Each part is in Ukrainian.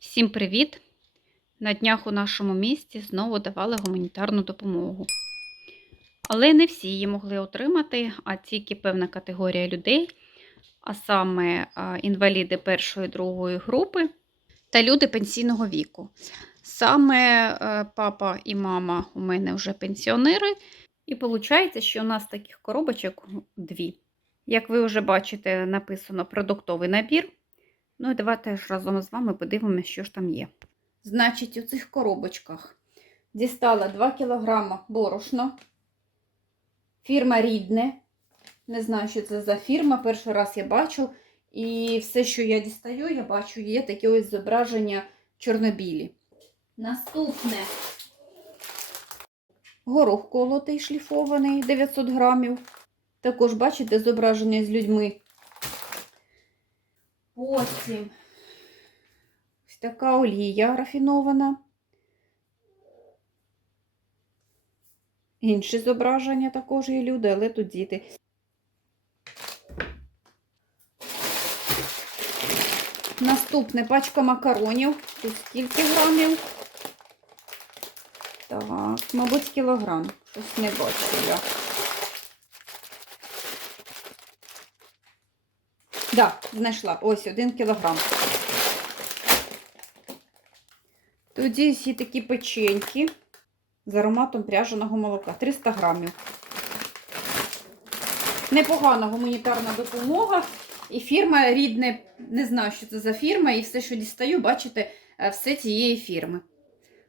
Всім привіт! На днях у нашому місті знову давали гуманітарну допомогу. Але не всі її могли отримати, а тільки певна категорія людей, а саме інваліди першої і другої групи та люди пенсійного віку. Саме е, папа і мама у мене вже пенсіонери, і виходить, що у нас таких коробочок дві. Як ви вже бачите, написано продуктовий набір. Ну і давайте ж разом з вами подивимося, що ж там є. Значить, у цих коробочках дістала 2 кг борошно. Фірма рідне. Не знаю, що це за фірма. Перший раз я бачу. І все, що я дістаю, я бачу, є такі ось зображення чорнобілі. Наступне горох колотий шліфований 900 грамів. Також, бачите, зображення з людьми. Потім ось така олія рафінована. Інші зображення також є люди, але тут діти. Наступне пачка макаронів. Тут скільки грамів? Так, мабуть, кілограм. Щось не бачу я. Да, знайшла. Ось один кілограм. Тоді всі такі печеньки з ароматом пряженого молока. 300 грамів. Непогана гуманітарна допомога. І фірма рідне, не знаю, що це за фірма, і все, що дістаю, бачите, все цієї фірми.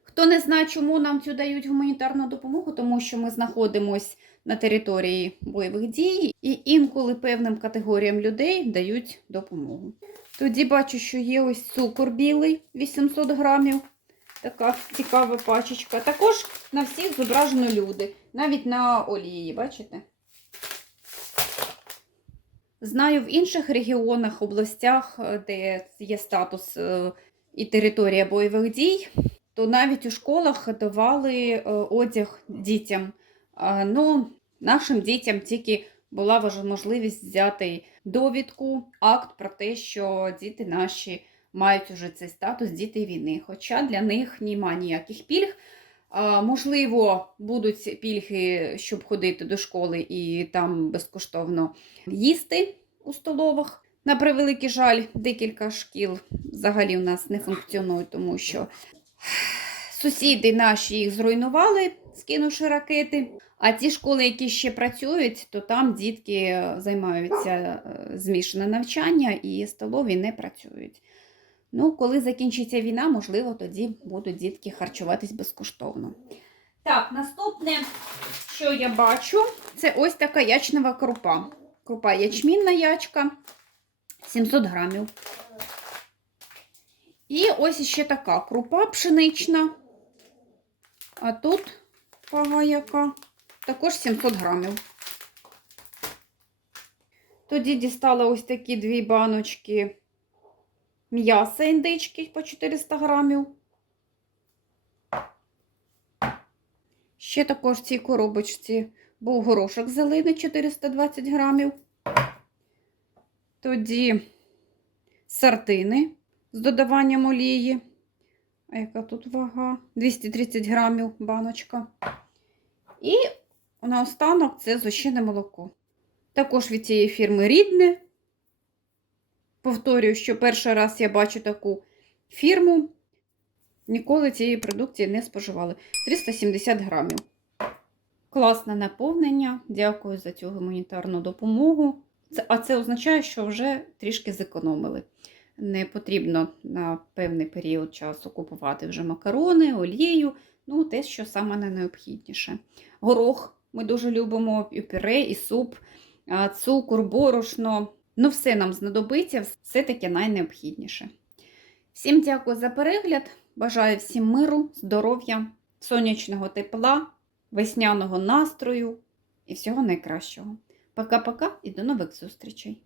Хто не знає, чому нам цю дають гуманітарну допомогу, тому що ми знаходимося на території бойових дій, і інколи певним категоріям людей дають допомогу. Тоді бачу, що є ось цукор білий 800 грамів. Така цікава пачечка. Також на всіх зображено люди, навіть на олії, бачите? Знаю, в інших регіонах, областях, де є статус і територія бойових дій, то навіть у школах давали одяг дітям. Ну, нашим дітям тільки була можливість взяти довідку, акт про те, що діти наші мають уже цей статус діти війни. Хоча для них немає ніяких пільг. Можливо, будуть пільги, щоб ходити до школи і там безкоштовно їсти у столових. На превеликий жаль, декілька шкіл взагалі у нас не функціонують, тому що сусіди наші їх зруйнували, скинувши ракети. А ті школи, які ще працюють, то там дітки займаються змішане навчання і столові не працюють. Ну, коли закінчиться війна, можливо, тоді будуть дітки харчуватись безкоштовно. Так, наступне, що я бачу, це ось така ячнева крупа. Крупа ячмінна ячка 700 грамів. І ось ще така крупа пшенична. А тут вага яка, також 700 грамів. Тоді дістала ось такі дві баночки м'яса індички по 400 грамів. Ще також в цій коробочці був горошок зелений 420 грамів. Тоді сардини з додаванням олії. А яка тут вага? 230 грамів баночка. І наостанок це зощене молоко. Також від цієї фірми рідне. Повторюю, що перший раз я бачу таку фірму, ніколи цієї продукції не споживали. 370 грамів. Класне наповнення. Дякую за цю гуманітарну допомогу. А це означає, що вже трішки зекономили. Не потрібно на певний період часу купувати вже макарони, олію, ну, те, що саме найнеобхідніше. Горох ми дуже любимо, і пюре, і суп, цукор, борошно. Ну, все нам знадобиться, все таки найнеобхідніше. Всім дякую за перегляд. Бажаю всім миру, здоров'я, сонячного тепла, весняного настрою і всього найкращого. Пока-пока і до нових зустрічей!